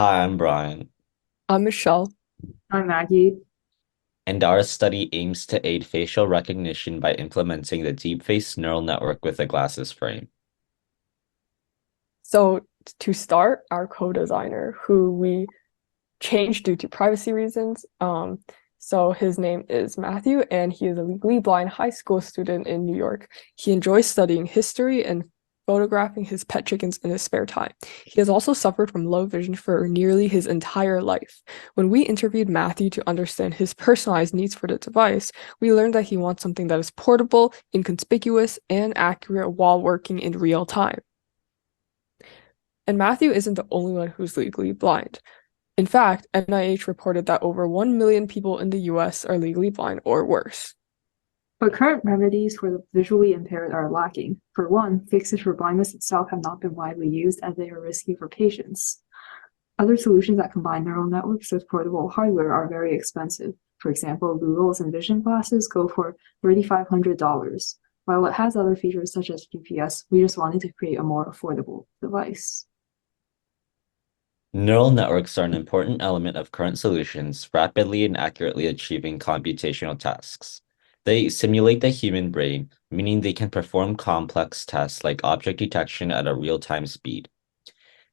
Hi, I'm Brian, I'm Michelle. Hi, Maggie. and our study aims to aid facial recognition by implementing the deep face neural network with a glasses frame. So to start, our co-designer, who we changed due to privacy reasons, so his name is Matthew, and he is a legally blind high school student in New York. He enjoys studying history and photographing his pet chickens in his spare time. He has also suffered from low vision for nearly his entire life. When we interviewed Matthew to understand his personalized needs for the device, we learned that he wants something that is portable, inconspicuous, and accurate while working in real time. And Matthew isn't the only one who's legally blind. In fact, NIH reported that over 1 million people in the US are legally blind or worse. But current remedies for the visually impaired are lacking. For one, fixes for blindness itself have not been widely used as they are risky for patients. Other solutions that combine neural networks with portable hardware are very expensive. For example, Google's Envision glasses go for $3,500. While it has other features such as GPS, we just wanted to create a more affordable device. Neural networks are an important element of current solutions, rapidly and accurately achieving computational tasks. They simulate the human brain, meaning they can perform complex tasks like object detection at a real-time speed.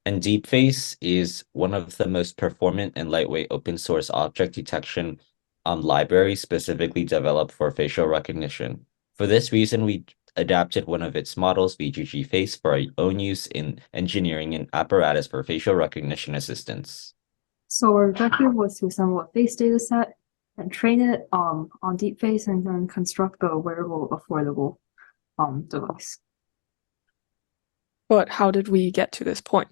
And DeepFace is one of the most performant and lightweight open source object detection libraries specifically developed for facial recognition. For this reason, we adapted one of its models, VGG Face, for our own use in engineering an apparatus for facial recognition assistance. So our objective was to assemble a face data set and train it on DeepFace and then construct the wearable affordable device. But how did we get to this point?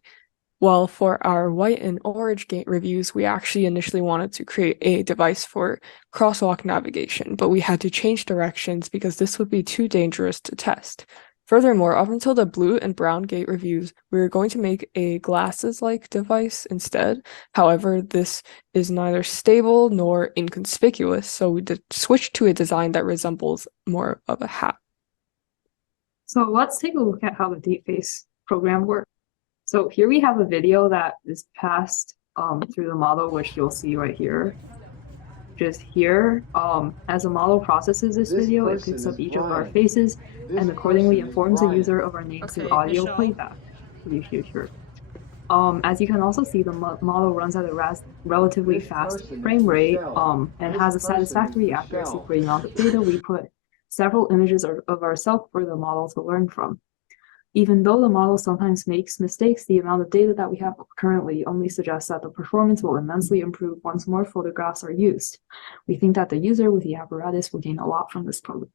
Well, for our white and orange gate reviews, we actually initially wanted to create a device for crosswalk navigation, but we had to change directions because this would be too dangerous to test. Furthermore, up until the blue and brown gate reviews, we were going to make a glasses-like device instead. However, this is neither stable nor inconspicuous, so we switched to a design that resembles more of a hat. So let's take a look at how the DeepFace program works. So here we have a video that is passed through the model, which you'll see right here. Just here, as the model processes this video, it picks up each of our faces and accordingly informs the user of our names through audio playback. Here. As you can also see, the model runs at a relatively fast frame rate and has a satisfactory accuracy for the amount of data we put several images of ourselves for the model to learn from. Even though the model sometimes makes mistakes, the amount of data that we have currently only suggests that the performance will immensely improve once more photographs are used. We think that the user with the apparatus will gain a lot from this program.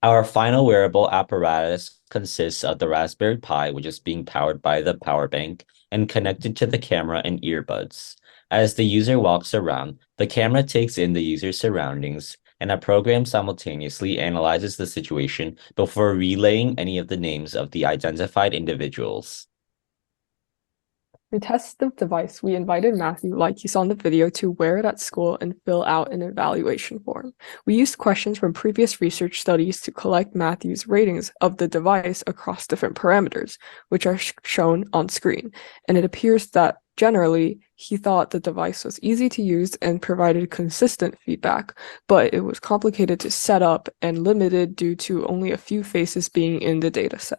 Our final wearable apparatus consists of the Raspberry Pi, which is being powered by the power bank and connected to the camera and earbuds. As the user walks around, the camera takes in the user's surroundings, and a program simultaneously analyzes the situation before relaying any of the names of the identified individuals. To test the device, we invited Matthew, like you saw in the video, to wear it at school and fill out an evaluation form. We used questions from previous research studies to collect Matthew's ratings of the device across different parameters, which are shown on screen. And it appears that generally, he thought the device was easy to use and provided consistent feedback, but it was complicated to set up and limited due to only a few faces being in the dataset.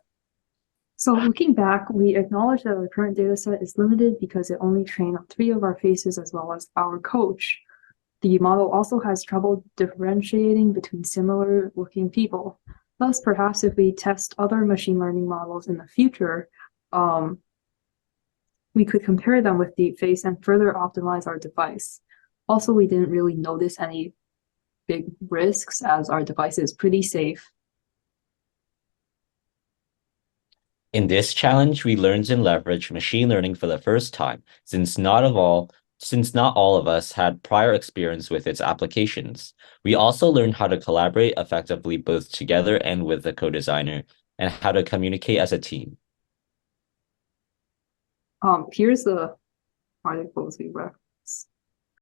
So looking back, we acknowledge that our current data set is limited because it only trained on 3 of our faces as well as our coach. The model also has trouble differentiating between similar looking people. Thus, perhaps if we test other machine learning models in the future, we could compare them with DeepFace and further optimize our device. Also, we didn't really notice any big risks as our device is pretty safe. In this challenge, we learned and leveraged machine learning for the first time, since not all of us had prior experience with its applications. We also learned how to collaborate effectively both together and with the co-designer, and how to communicate as a team. Here's the articles we